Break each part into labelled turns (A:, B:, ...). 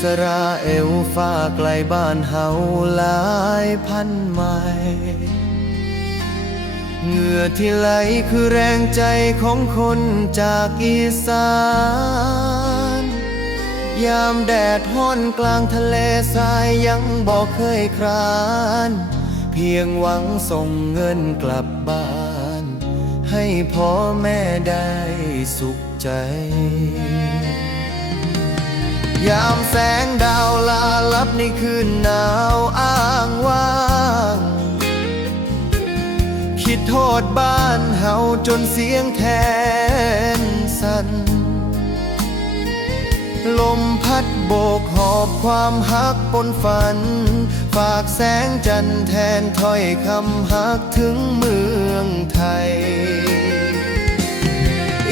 A: สราเอลฟ้าไกลบ้านเฮาหลายพันไมล์เหงื่อที่ไหลคือแรงใจของคนจากอีสาน ยามแดดห้อนกลางทะเลทรายยังบอกเคยคราน เพียงหวังส่งเงินกลับบ้าน ให้พ่อแม่ได้สุขใจ ยามแสงดาวลาลับในคืนหนาวอ้างว้าง คิดโทษบ้านเฮาจนเสียงแทนสั่นลมพัดโบกหอบความฮักปนฝัน ฝากแสงจันทร์แทนถ้อยคำฮักถึงเมืองไทย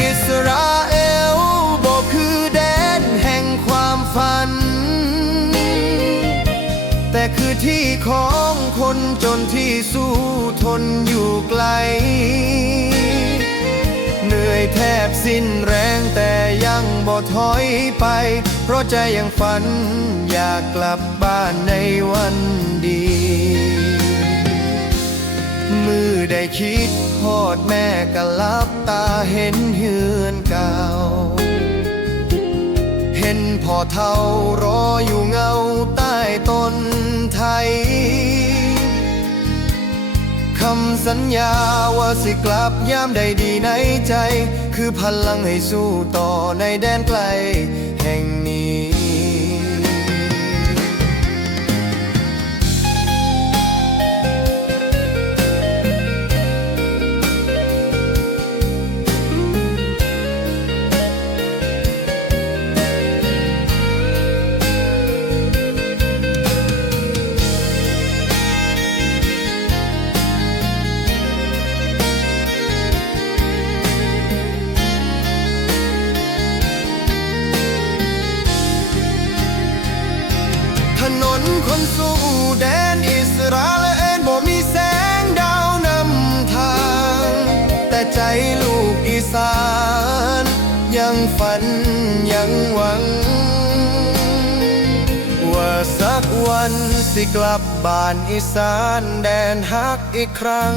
A: อิสรา คือที่ของคนจนที่สู้ทนอยู่ไกล เหนื่อยแทบสิ้นแรงแต่ยังบ่ถอยไป เพราะใจยังฝันอยากกลับบ้านในวันดี มือได้คิดพอดแม่ก็ลับตาเห็นเฮือนเก่า ห็นพ่อเท่ารออยู่เงาใต้ต้นไทยคำสัญญาว่าสิกลับยามใดดีในใจ คือพลังให้สู้ต่อในแดนไกล แห่งนี้ คนสู้แดนอิสราเอลบ่มีแสงดาวนำทาง แต่ใจลูกอีสาน ยังฝันยังหวัง ว่าสักวันสิกลับบ้านอีสานแดนฮักอีกครั้ง